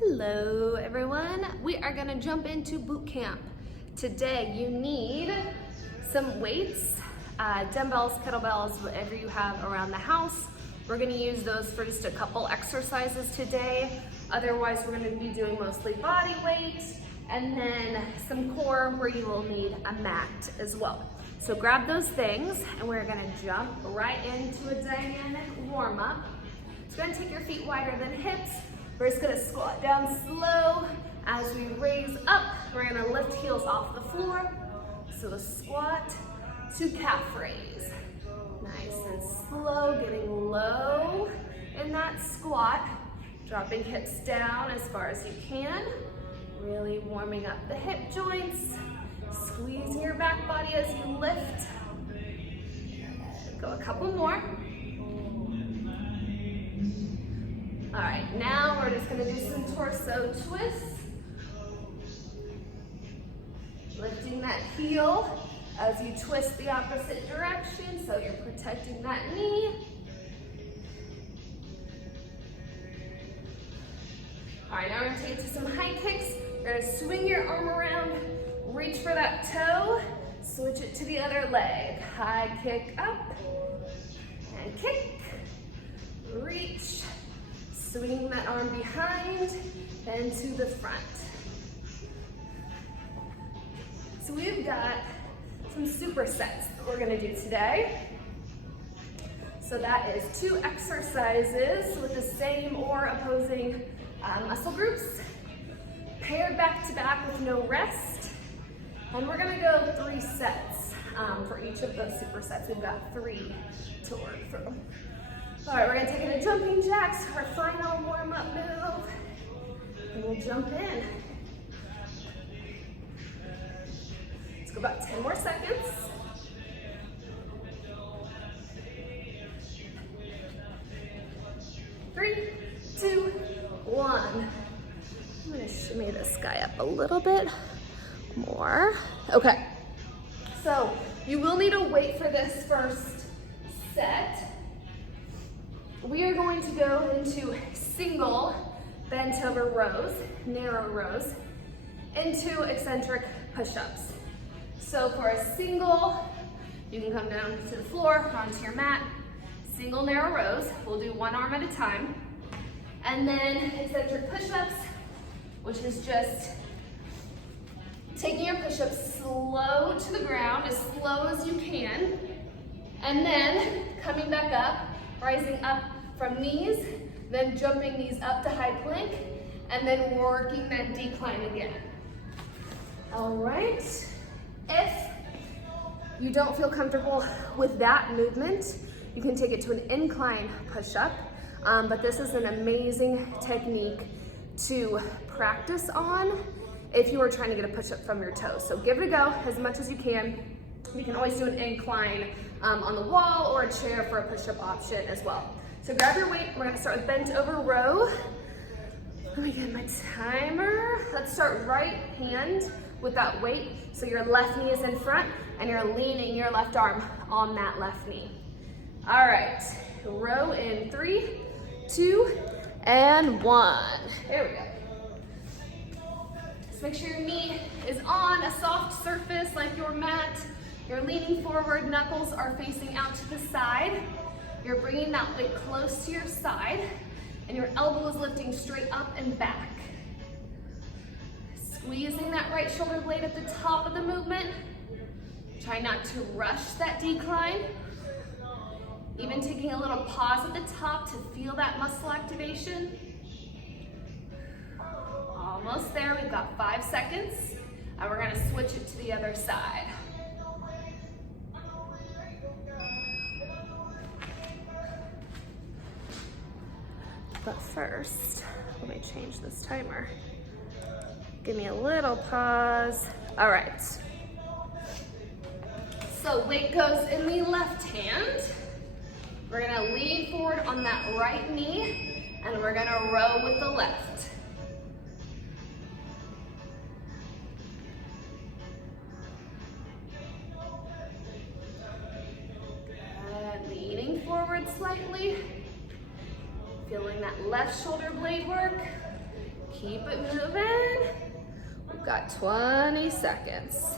Hello everyone, we are going to jump into boot camp. Today you need some weights, dumbbells, kettlebells, whatever you have around the house. We're going to use those for just a couple exercises today. Otherwise we're going to be doing mostly body weight and then some core where you will need a mat as well. So grab those things and we're going to jump right into a dynamic warm-up. It's going to take your feet wider than hips. We're just gonna squat down slow. As we raise up, we're gonna lift heels off the floor. So a squat to calf raise. Nice and slow, getting low in that squat. Dropping hips down as far as you can. Really warming up the hip joints. Squeezing your back body as you lift. Go a couple more. All right, now we're just gonna do some torso twists. Lifting that heel as you twist the opposite direction, so you're protecting that knee. All right, now we're gonna take it to some high kicks. You're gonna swing your arm around, reach for that toe, switch it to the other leg. High kick up, and kick, reach. Swinging that arm behind and to the front. So we've got some supersets that we're gonna do today. So that is 2 exercises with the same or opposing muscle groups, paired back to back with no rest. And we're gonna go 3 sets for each of those supersets. We've got 3 to work through. All right, we're gonna take it to jumping jacks, our final warm-up move, and we'll jump in. Let's go about 10 more seconds. 3, 2, 1. I'm gonna shimmy this guy up a little bit more. Okay, so you will need a weight for this first set. We are going to go into single bent over rows, narrow rows, into eccentric push-ups. So for a single, you can come down to the floor, onto your mat, single narrow rows. We'll do 1 arm at a time. And then eccentric push-ups, which is just taking your push-ups slow to the ground, as slow as you can, and then coming back up, rising up from knees, then jumping knees up to high plank, and then working that decline again. All right, if you don't feel comfortable with that movement, you can take it to an incline push-up, but this is an amazing technique to practice on if you are trying to get a push-up from your toes. So give it a go as much as you can. You can always do an incline on the wall or a chair for a push-up option as well. So grab your weight. We're gonna start with bent over row. Let me get my timer. Let's start right hand with that weight. So your left knee is in front and you're leaning your left arm on that left knee. All right, row in 3, 2, and 1. There we go. Just make sure your knee is on a soft surface like your mat. You're leaning forward, knuckles are facing out to the side. You're bringing that weight close to your side, and your elbow is lifting straight up and back. Squeezing that right shoulder blade at the top of the movement. Try not to rush that decline. Even taking a little pause at the top to feel that muscle activation. Almost there, we've got 5 seconds, and we're gonna switch it to the other side. But first, let me change this timer. Give me a little pause. All right. So weight goes in the left hand. We're gonna lean forward on that right knee, and we're gonna row with the left. Good. Leaning forward slightly. Feeling that left shoulder blade work. Keep it moving. We've got 20 seconds.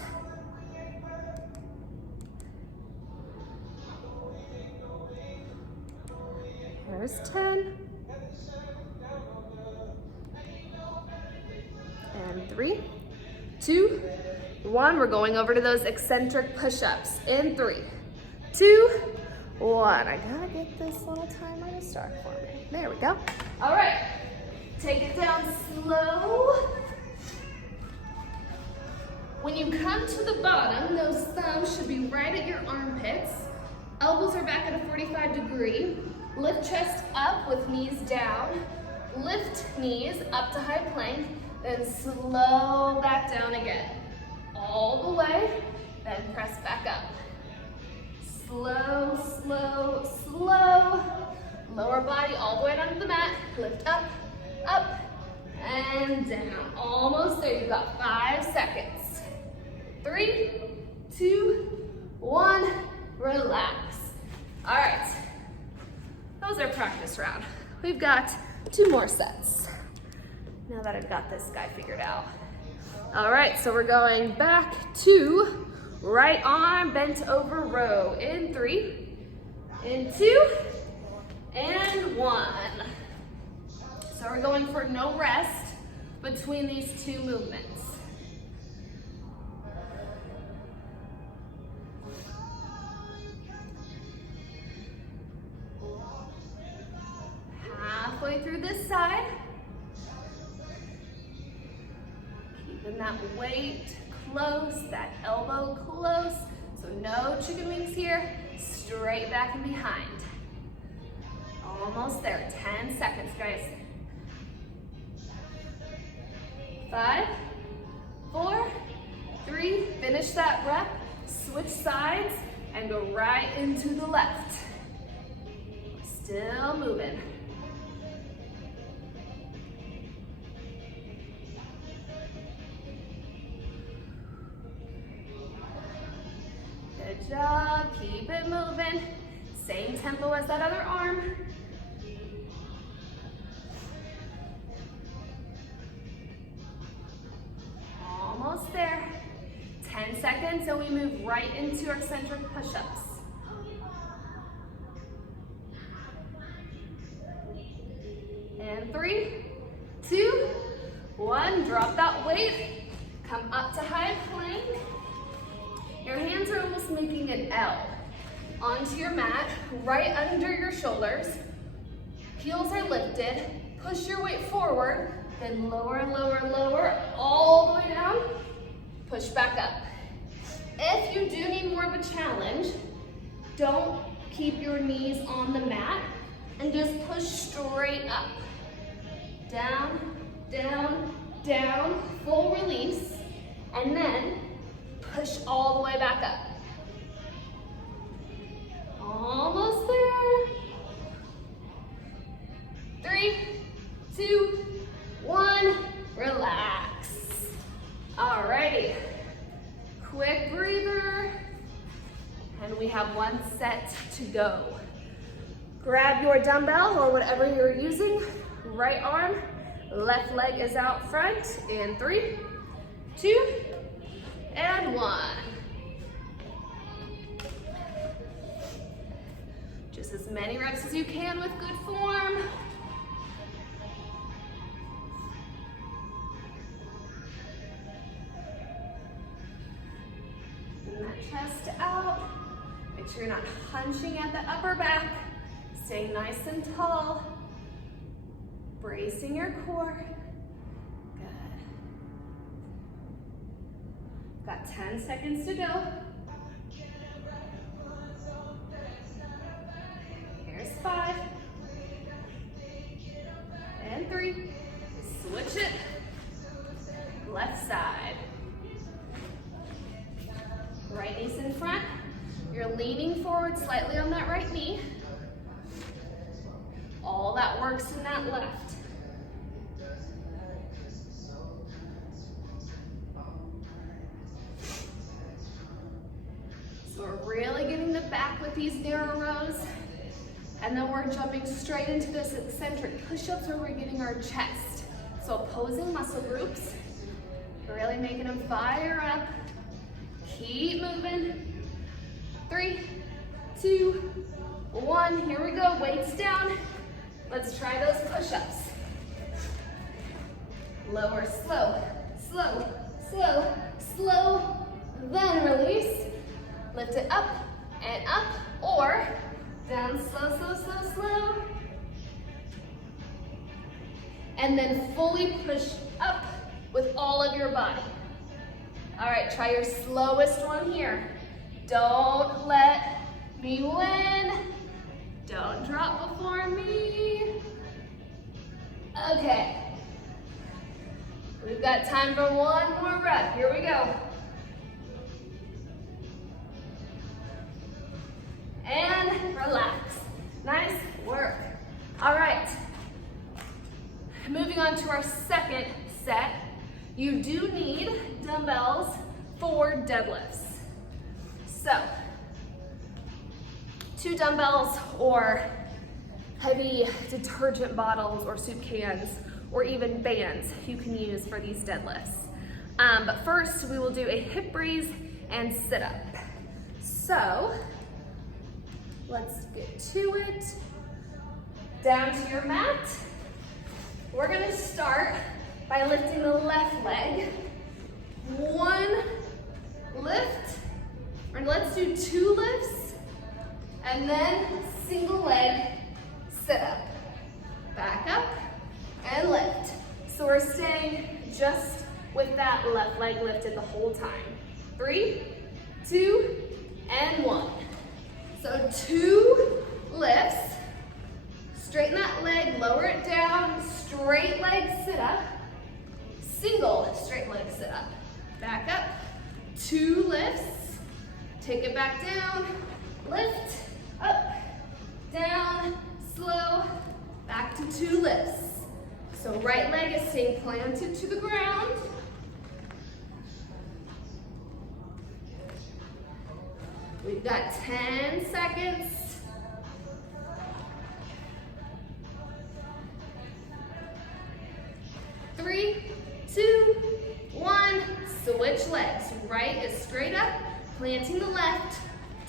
Here's 10. And 3, 2, 1. We're going over to those eccentric push-ups in 3, 2, 1. I gotta get this little timer to start for me. There we go. All right, take it down slow. When you come to the bottom, those thumbs should be right at your armpits. Elbows are back at a 45 degree. Lift chest up with knees down. Lift knees up to high plank, then slow back down again. All the way, then press back up. Slow, slow, slow. Lower body all the way down to the mat. Lift up, up, and down. Almost there, you've got 5 seconds. 3, 2, 1, relax. All right, that was our practice round. We've got 2 more sets. Now that I've got this guy figured out. All right, so we're going back to right arm bent over row in 3, in 2, and 1. So we're going for no rest between these 2 movements. Halfway through this side. Keeping that weight close, that elbow close. So no chicken wings here, straight back and behind. Almost there, 10 seconds, guys. 5, 4, 3, finish that rep, switch sides, and go right into the left. Still moving. Good job, keep it moving. Same tempo as that other arm. Almost there. 10 seconds and we move right into our eccentric push-ups. And 3, 2, 1, drop that weight. Come up to high plank. Your hands are almost making an L onto your mat, right under your shoulders. Heels are lifted. Push your weight forward, then lower, lower, lower, all the way down. Push back up. If you do need more of a challenge, don't keep your knees on the mat and just push straight up. Down, down, down, full release, and then push all the way back up. Almost there. 3, 2, 1, relax. Alrighty, quick breather, and we have 1 set to go. Grab your dumbbell or whatever you're using, right arm, left leg is out front, in 3, 2, and 1. Just as many reps as you can with good form. Bring that chest out. Make sure you're not hunching at the upper back. Staying nice and tall. Bracing your core. Good. Got 10 seconds to go. Here's 5. And 3. Switch it. Left side. Right knee's in front. You're leaning forward slightly on that right knee. All that works in that left. So we're really getting the back with these narrow rows. And then we're jumping straight into this eccentric push-ups where we're getting our chest. So opposing muscle groups, really making them fire up. Keep moving. 3, 2, 1. Here we go, weights down. Let's try those push-ups. Lower, slow, slow, slow, slow, then release. Lift it up and up, or down, slow, slow, slow, slow. And then fully push up with all of your body. All right, try your slowest one here. Don't let me win. Don't drop before me. Okay. We've got time for one more rep. Here we go. And relax. Nice work. All right. Moving on to our second set. You do need dumbbells for deadlifts. So, 2 dumbbells or heavy detergent bottles or soup cans or even bands you can use for these deadlifts. But first we will do a hip raise and sit up. So let's get to it. Down to your mat. We're gonna start by lifting the left leg. 1 lift, and let's do 2 lifts, and then single leg sit up. Back up and lift. So we're staying just with that left leg lifted the whole time. 3, 2, and 1. So 2 lifts. Straighten that leg, lower it down, straight leg sit up, single straight leg sit up. Back up, 2 lifts, take it back down, lift, up, down, slow, back to 2 lifts. So right leg is staying planted to the ground. We've got 10 seconds. 3, 2, 1, switch legs. Right is straight up, planting the left,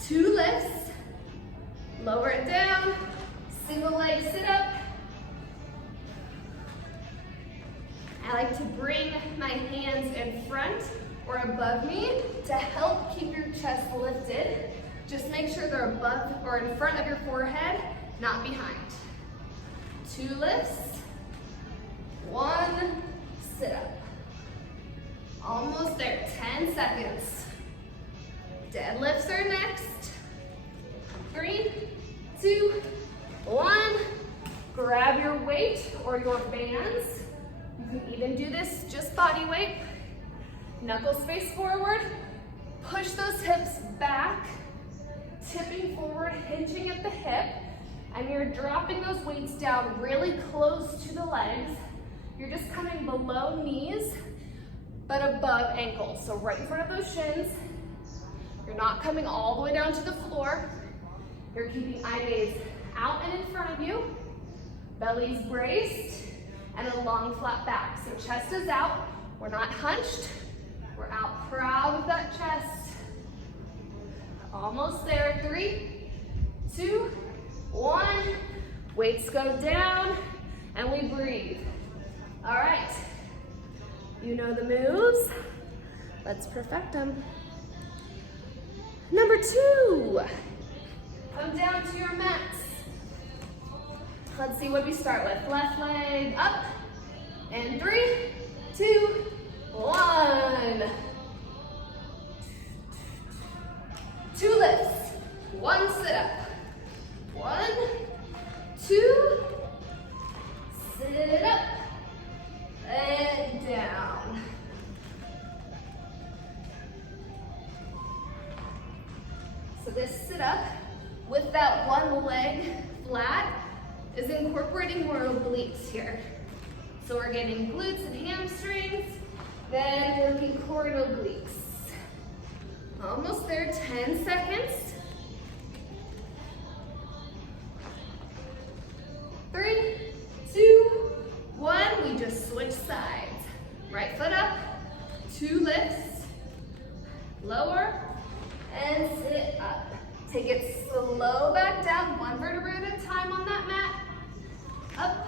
2 lifts, lower it down, single leg sit up. I like to bring my hands in front or above me to help keep your chest lifted. Just make sure they're above or in front of your forehead, not behind. 2 lifts, 1 sit up. Almost there, 10 seconds. Deadlifts are next. 3, 2, 1. Grab your weight or your bands. You can even do this just body weight. Knuckles face forward. Push those hips back, tipping forward, hinging at the hip. And you're dropping those weights down really close to the legs. You're just coming below knees, but above ankles. So right in front of those shins. You're not coming all the way down to the floor. You're keeping eye gaze out and in front of you. Belly's braced, and a long flat back. So chest is out. We're not hunched. We're out proud with that chest. Almost there. 3, 2, 1. Weights go down, and we breathe. All right, you know the moves. Let's perfect them. Number 2, come down to your mats. Let's see what we start with. Left leg up, and 3, 2, 1. 2 lifts, 1 sit up. 1, 2, sit up, and down. So this sit up with that one leg flat is incorporating more obliques here. So we're getting glutes and hamstrings, then working core and obliques. Almost there, 10 seconds. 3, 2, 1, we just switch sides. Right foot up, 2 lifts, lower, and sit up. Take it slow back down, 1 vertebra at a time on that mat. Up,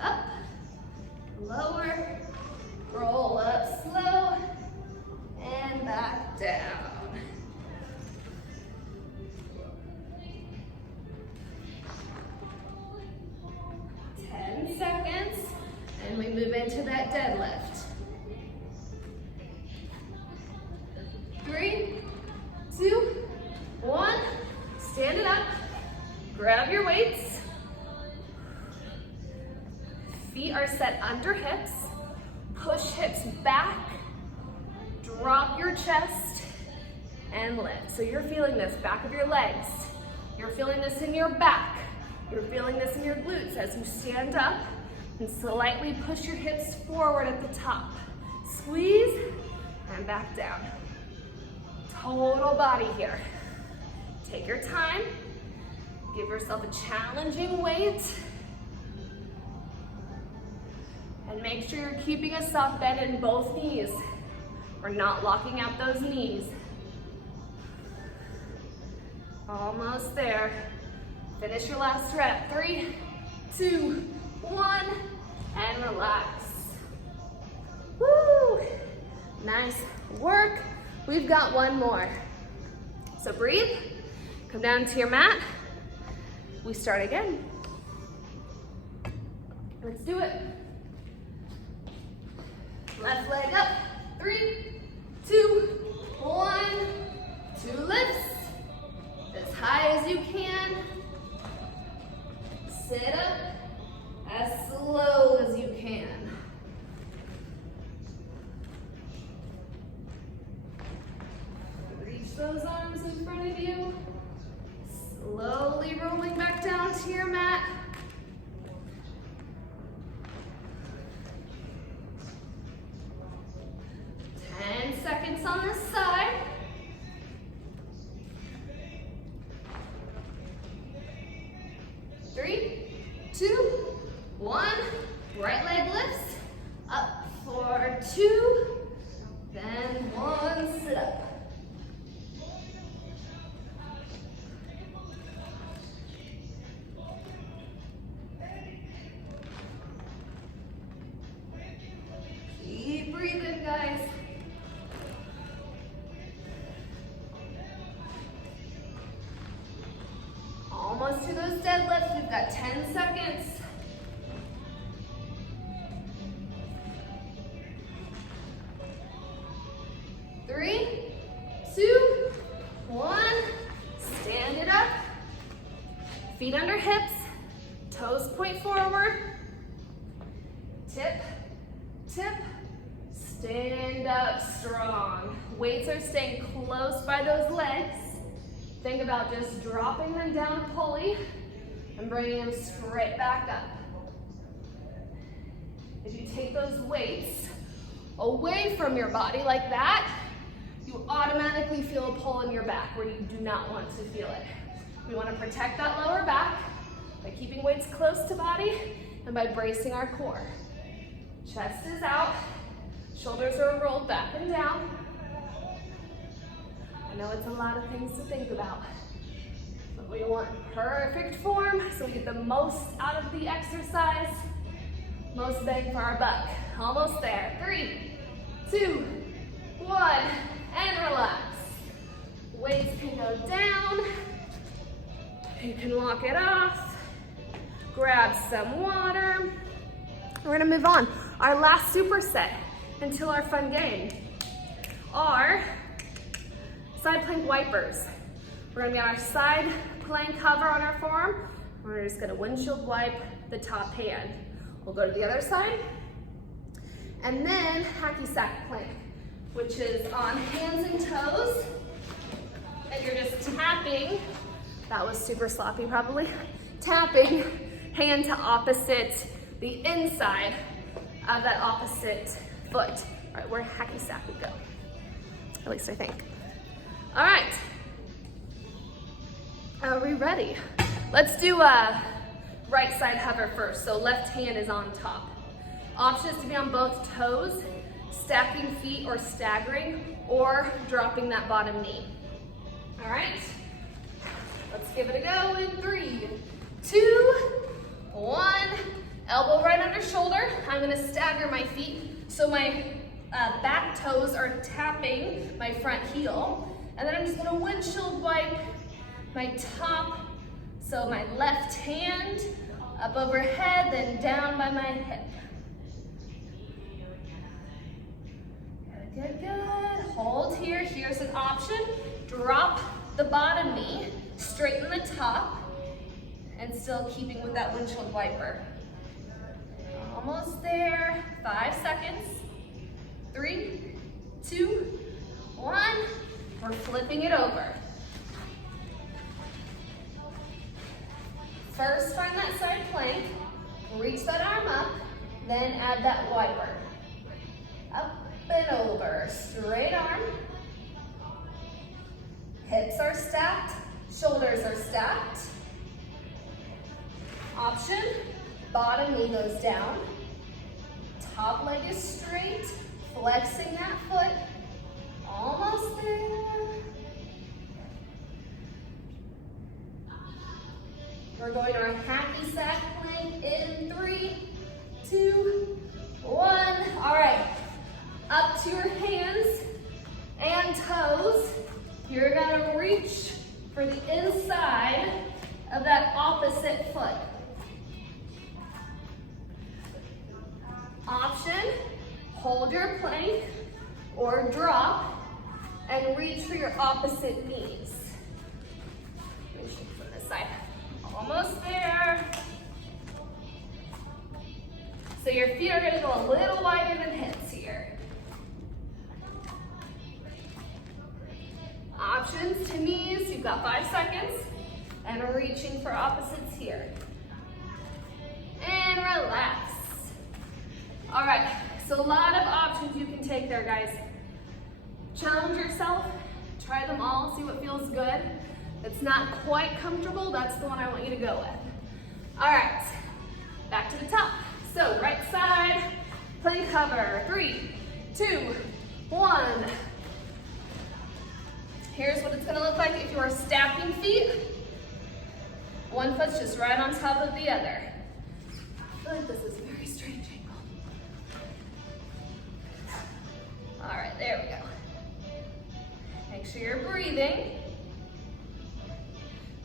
up, lower, roll up slow, and back down. 10 seconds, and we move into that deadlift. 3, 2, 1, stand it up, grab your weights. Feet are set under hips, push hips back, drop your chest, and lift. So you're feeling this back of your legs. You're feeling this in your back. You're feeling this in your glutes as you stand up and slightly push your hips forward at the top. Squeeze and back down. Total body here. Take your time. Give yourself a challenging weight. And make sure you're keeping a soft bend in both knees. We're not locking out those knees. Almost there. Finish your last rep. 3, 2, 1, and relax. Woo! Nice work. We've got one more. So breathe, come down to your mat. We start again. Let's do it. Left leg up. 3, 2, 1. 2 lifts. As high as you can. Sit up as slow as you can. Reach those arms in front of you. Slowly rolling back down to your mat. Seconds on this side. Three, 2, 1. Right leg lifts. Up for 2. Then 1, sit up. Keep breathing, guys. Almost to those deadlifts. We've got 10 seconds. 3, 2, 1. Stand it up. Feet under hips. Toes point forward. Tip, tip. Stand up strong. Weights are staying close by those legs. Think about just dropping them down a pulley and bringing them straight back up. As you take those weights away from your body like that, you automatically feel a pull in your back where you do not want to feel it. We want to protect that lower back by keeping weights close to body and by bracing our core. Chest is out, shoulders are rolled back and down. I know it's a lot of things to think about, but we want perfect form so we get the most out of the exercise, most bang for our buck. Almost there. 3, 2, 1, and relax. Weights can go down. You can walk it off. Grab some water. We're gonna move on. Our last superset until our fun game are side plank wipers. We're gonna be on our side plank cover on our forearm. We're just gonna windshield wipe the top hand. We'll go to the other side. And then hacky sack plank, which is on hands and toes. And you're just tapping, that was super sloppy probably, tapping hand to opposite, the inside of that opposite foot. All right, where hacky sack would go, at least I think. All right, are we ready? Let's do a right side hover first. So left hand is on top. Option is to be on both toes, stacking feet or staggering, or dropping that bottom knee. All right, let's give it a go in 3, 2, 1. Elbow right under shoulder. I'm gonna stagger my feet so my back toes are tapping my front heel. And then I'm just gonna windshield wipe my top, so my left hand up overhead, then down by my hip. Good, good, good. Hold here. Here's an option. Drop the bottom knee, straighten the top, and still keeping with that windshield wiper. Almost there. 5 seconds. 3, 2, 1. We're flipping it over. First, find that side plank. Reach that arm up. Then add that wiper. Up and over. Straight arm. Hips are stacked. Shoulders are stacked. Option. Bottom knee goes down. Top leg is straight. Flexing that foot. Almost there. We're going to our hacky sack plank in 3, 2, 1. All right, up to your hands and toes. You're gonna reach for the inside of that opposite foot. Option, hold your plank or drop and reach for your opposite knees. Reaching from this side. Almost there. So your feet are gonna go a little wider than hips here. Options to knees, you've got 5 seconds. And reaching for opposites here. And relax. All right, so a lot of options you can take there, guys. Challenge yourself, try them all, see what feels good. If it's not quite comfortable, that's the one I want you to go with. All right, back to the top. So right side, plank cover, 3, 2, 1. Here's what it's gonna look like if you are stacking feet. One foot's just right on top of the other. I feel like this is a very strange angle. All right, there we go. Make sure you're breathing.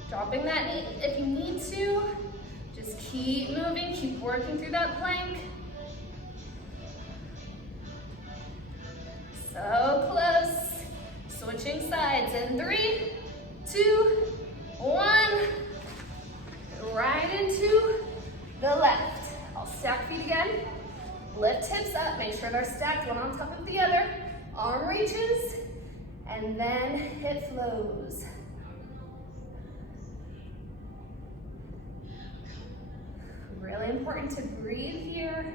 Dropping that knee if you need to. Just keep moving, keep working through that plank. So close. Switching sides in 3, 2, 1. Right into the left. I'll stack feet again. Lift hips up, make sure they're stacked one on top of the other. Arm reaches, and then hip flows. Really important to breathe here.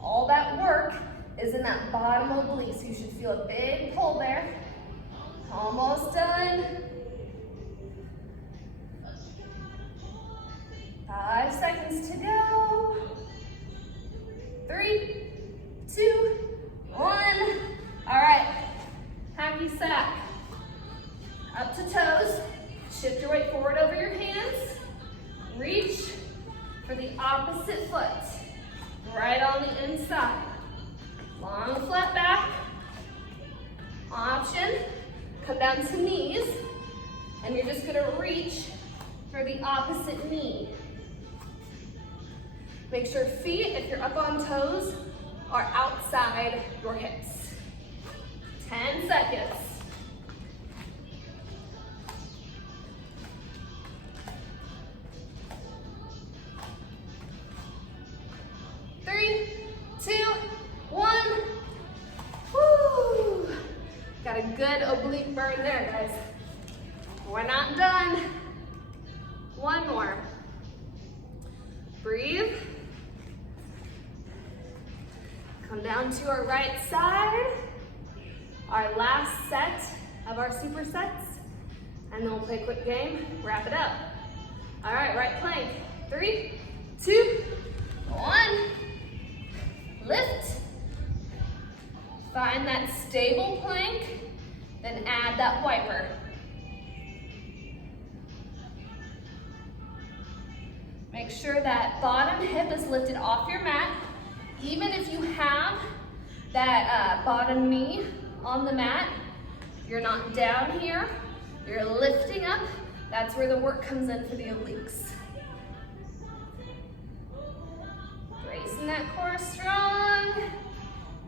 All that work is in that bottom oblique, so you should feel a big pull there. Almost done. 5 seconds to go. 3, 2, 1. All right, hacky sack. Up to toes. Shift your weight forward over your hands. Reach for the opposite foot. Right on the inside. Long flat back. Option, come down to knees. And you're just gonna reach for the opposite knee. Make sure feet, if you're up on toes, are outside your hips. 10 seconds. Got a good oblique burn there, guys. We're not done. One more. Breathe. Come down to our right side. Our last set of our supersets. And then we'll play a quick game, wrap it up. All right, right plank. 3, 2, 1. Lift. Find that stable plank, then add that wiper. Make sure that bottom hip is lifted off your mat. Even if you have that bottom knee on the mat, you're not down here, you're lifting up. That's where the work comes in for the obliques. Bracing that core strong.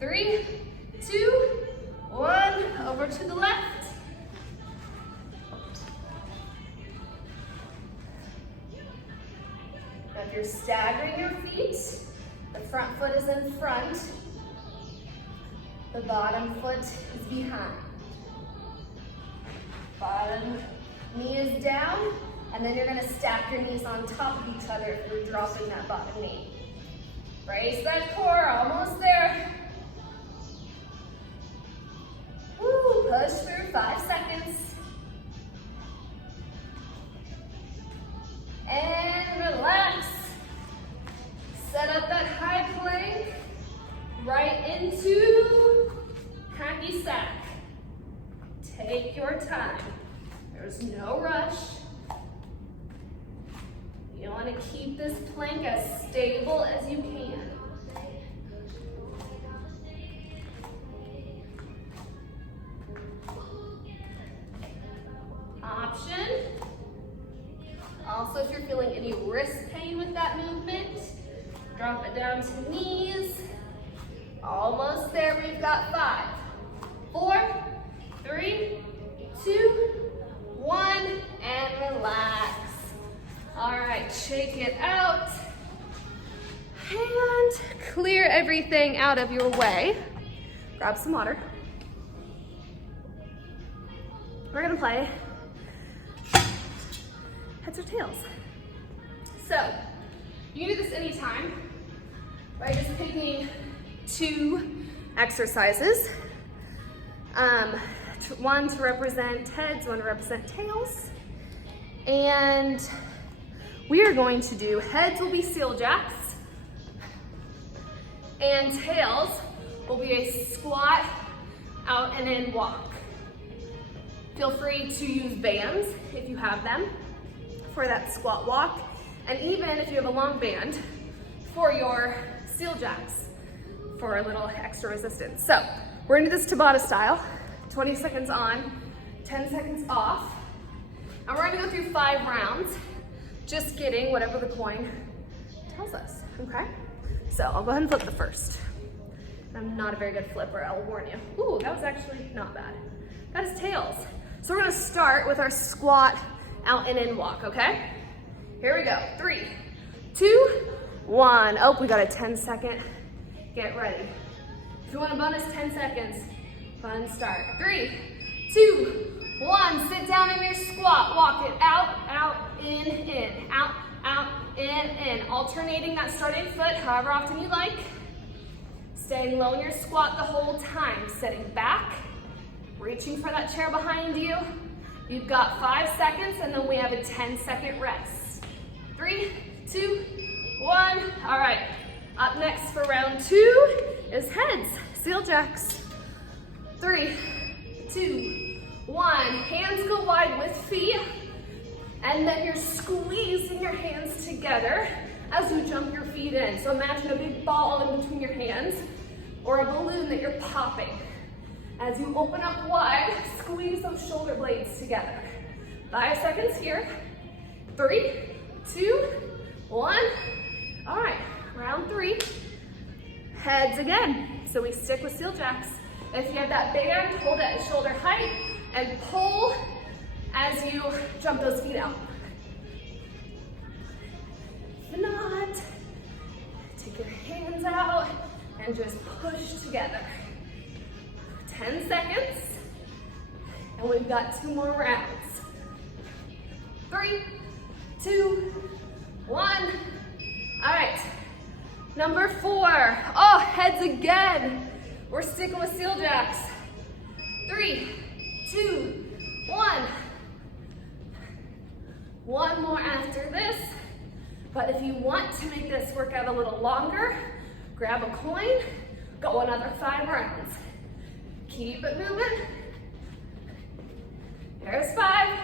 3, 2, 1, over to the left. Now if you're staggering your feet, the front foot is in front, the bottom foot is behind. Bottom knee is down, and then you're gonna stack your knees on top of each other if you're dropping that bottom knee. Brace that core, almost there. Woo, push through, 5 seconds. And relax. Set up that high plank right into hacky sack. Take your time. There's no rush. You want to keep this plank as stable as you can. Option. Also, if you're feeling any wrist pain with that movement, drop it down to knees. Almost there, we've got 5, 4, 3, 2, 1, and relax. All right, shake it out. And clear everything out of your way. Grab some water. We're gonna play heads or tails. So, you can do this anytime by just picking 2 exercises. One to represent heads, one to represent tails. And we are going to do, heads will be seal jacks, and tails will be a squat, out and in walk. Feel free to use bands if you have them for that squat walk, and even if you have a long band for your seal jacks for a little extra resistance. So we're gonna do this Tabata style, 20 seconds on, 10 seconds off, and we're gonna go through 5 rounds, just getting whatever the coin tells us, okay? So I'll go ahead and flip the first. I'm not a very good flipper, I'll warn you. Ooh, that was actually not bad. That is tails. So we're gonna start with our squat, out and in walk, okay? Here we go, 3, 2, 1. Oh, we got a 10-second, get ready. If you want a bonus 10 seconds, fun start. 3, 2, 1, sit down in your squat, walk it out, out, in, out, out, in, alternating that starting foot however often you like. Staying low in your squat the whole time, sitting back, reaching for that chair behind you. You've got 5 seconds, and then we have a 10-second rest. 3, 2, 1. All right, up next for round 2 is heads, seal jacks. 3, 2, 1. Hands go wide with feet, and then you're squeezing your hands together as you jump your feet in. So imagine a big ball in between your hands, or a balloon that you're popping. As you open up wide, squeeze those shoulder blades together. 5 seconds here. 3, 2, 1. All right, round 3. Heads again. So we stick with seal jacks. If you have that band, hold it at shoulder height and pull as you jump those feet out. If not, take your hands out and just push together. 10 seconds, and we've got 2 more rounds. 3, 2, 1. All right, number 4. Oh, heads again. We're sticking with seal jacks. 3, 2, 1. One more after this. But if you want to make this workout a little longer, grab a coin, go another 5 rounds. Keep it moving. There's 5,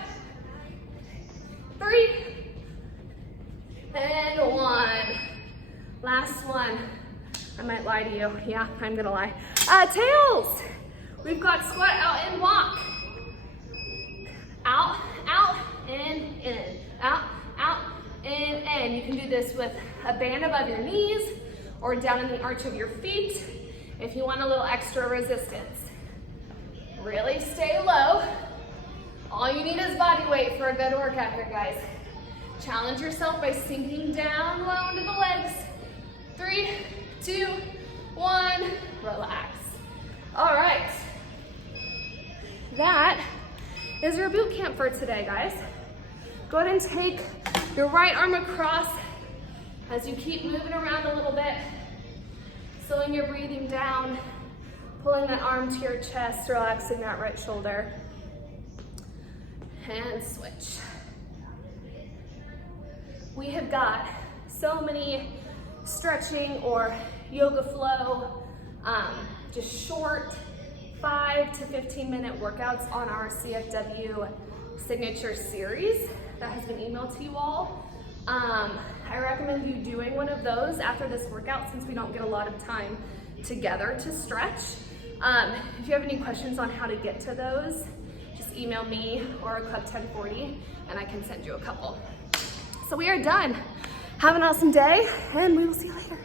3, and 1. Last one. I might lie to you. Yeah, I'm gonna lie. Tails. We've got squat out and walk. Out, out, in, out, out, in. You can do this with a band above your knees or down in the arch of your feet if you want a little extra resistance. Really stay low. All you need is body weight for a good workout here, guys. Challenge yourself by sinking down low into the legs. 3, 2, 1, relax. All right. That is your boot camp for today, guys. Go ahead and take your right arm across as you keep moving around a little bit, slowing your breathing down, pulling that arm to your chest, relaxing that right shoulder, and switch. We have got so many stretching or yoga flow, just short 5 to 15 minute workouts on our CFW signature series that has been emailed to you all. I recommend you doing one of those after this workout since we don't get a lot of time together to stretch. If you have any questions on how to get to those, just email me or Club 1040 and I can send you a couple. So we are done. Have an awesome day and we will see you later.